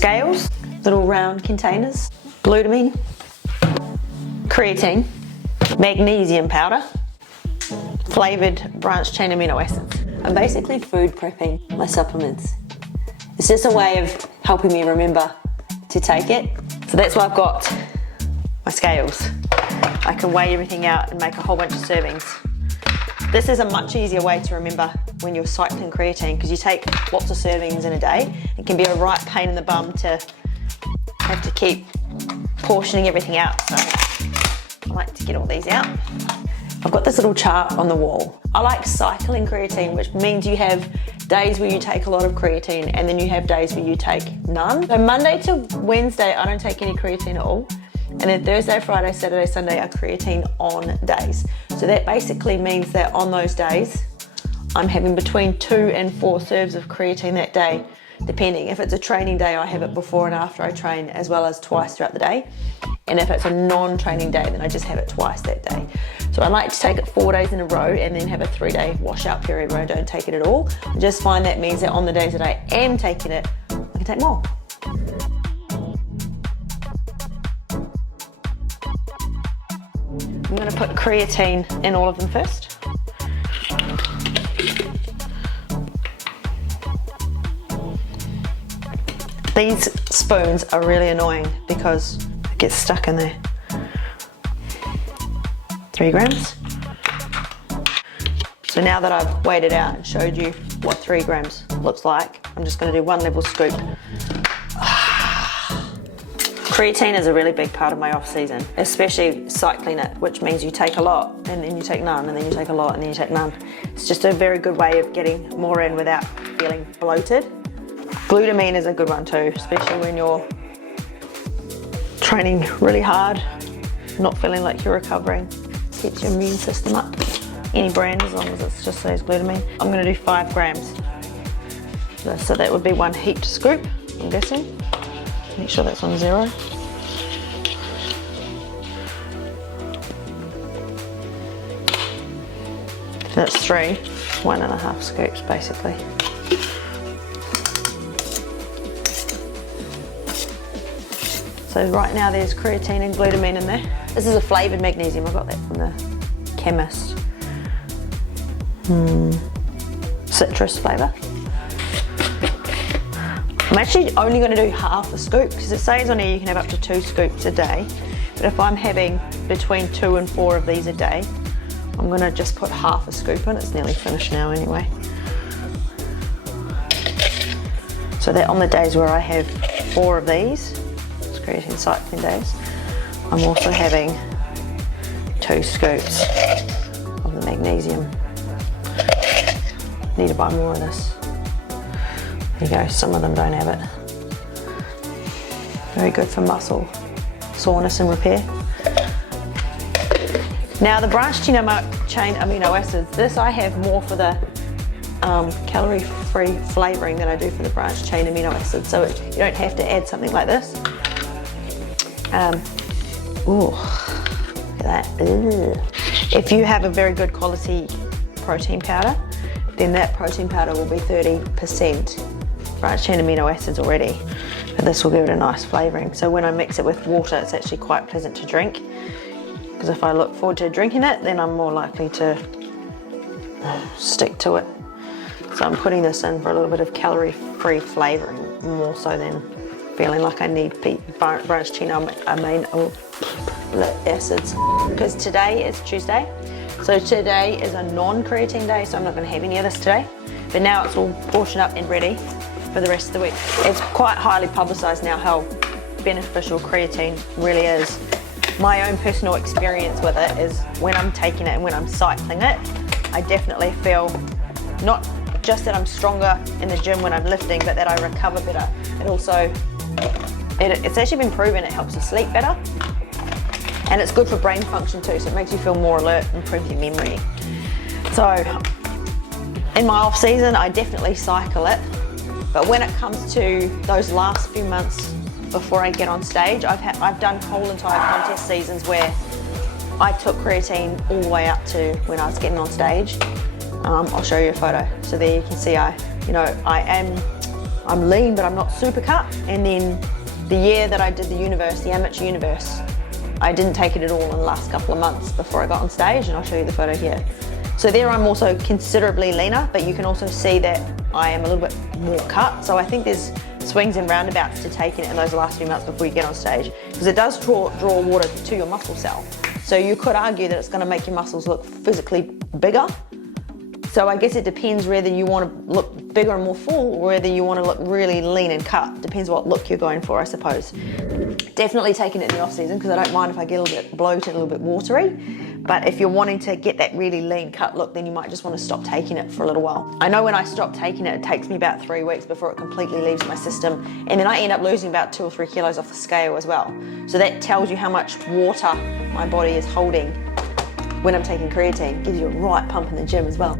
scales, little round containers, glutamine, creatine, magnesium powder, flavoured branched chain amino acids. I'm basically food prepping my supplements. It's just a way of helping me remember to take it. So that's why I've got my scales. I can weigh everything out and make a whole bunch of servings. This is a much easier way to remember when you're cycling creatine, because you take lots of servings in a day. It can be a right pain in the bum to have to keep portioning everything out. So I like to get all these out. I've got this little chart on the wall. I like cycling creatine, which means you have days where you take a lot of creatine and then you have days where you take none. So Monday to Wednesday, I don't take any creatine at all. And then Thursday, Friday, Saturday, Sunday are creatine on days. So that basically means that on those days, I'm having between 2 and 4 serves of creatine that day, depending. If it's a training day, I have it before and after I train, as well as twice throughout the day. And if it's a non-training day, then I just have it twice that day. So I like to take it 4 days in a row and then have a 3-day washout period where I don't take it at all. I just find that means that on the days that I am taking it, I can take more. I'm going to put creatine in all of them first. These spoons are really annoying because it gets stuck in there. 3 grams. So now that I've weighed it out and showed you what 3 grams looks like, I'm just going to do 1 level scoop. Creatine is a really big part of my off season, especially cycling it, which means you take a lot and then you take none and then you take a lot and then you take none. It's just a very good way of getting more in without feeling bloated. Glutamine is a good one too, especially when you're training really hard, not feeling like you're recovering. Keeps your immune system up. Any brand, as long as it just says glutamine. I'm going to do 5 grams. So that would be 1 heaped scoop, I'm guessing. Make sure that's on 0. That's 3, 1.5 scoops basically. So right now there's creatine and glutamine in there. This is a flavoured magnesium, I got that from the chemist. Citrus flavour. I'm actually only going to do half a scoop because it says on here you can have up to 2 scoops a day. But if I'm having between 2 and 4 of these a day, I'm going to just put half a scoop in. It's nearly finished now anyway. So that on the days where I have 4 of these, it's creatine cycling days, I'm also having 2 scoops of the magnesium. Need to buy more of this. There you go, some of them don't have it. Very good for muscle soreness and repair. Now the branched chain amino acids, this I have more for the calorie-free flavouring than I do for the branched chain amino acids, so you don't have to add something like this. Ooh, look at that. Ugh. If you have a very good quality protein powder, then that protein powder will be 30% branched chain amino acids already, but this will give it a nice flavouring. So when I mix it with water, it's actually quite pleasant to drink, because if I look forward to drinking it, then I'm more likely to stick to it. So I'm putting this in for a little bit of calorie-free flavouring, more so than feeling like I need branched chain amino acids. Because today is Tuesday, so today is a non-creatine day, so I'm not going to have any of this today. But now it's all portioned up and ready for the rest of the week. It's quite highly publicised now how beneficial creatine really is. My own personal experience with it is when I'm taking it and when I'm cycling it, I definitely feel not just that I'm stronger in the gym when I'm lifting, but that I recover better. It also, it's actually been proven it helps you sleep better. And it's good for brain function too, so it makes you feel more alert, improves your memory. So in my off season, I definitely cycle it. But when it comes to those last few months before I get on stage, I've done whole entire contest seasons where I took creatine all the way up to when I was getting on stage. I'll show you a photo. So there you can see I I'm lean, but I'm not super cut. And then the year that I did the amateur universe, I didn't take it at all in the last couple of months before I got on stage, and I'll show you the photo here. So there I'm also considerably leaner, but you can also see that I am a little bit more cut. So I think there's swings and roundabouts to taking it in those last few months before you get on stage, because it does draw water to your muscle cell. So you could argue that it's going to make your muscles look physically bigger. So I guess it depends whether you want to look bigger and more full, or whether you want to look really lean and cut. Depends what look you're going for, I suppose. Definitely taking it in the off season, because I don't mind if I get a little bit bloated, a little bit watery. But if you're wanting to get that really lean cut look, then you might just want to stop taking it for a little while. I know when I stop taking it, it takes me about 3 weeks before it completely leaves my system. And then I end up losing about 2 or 3 kilos off the scale as well. So that tells you how much water my body is holding when I'm taking creatine. Gives you a right pump in the gym as well.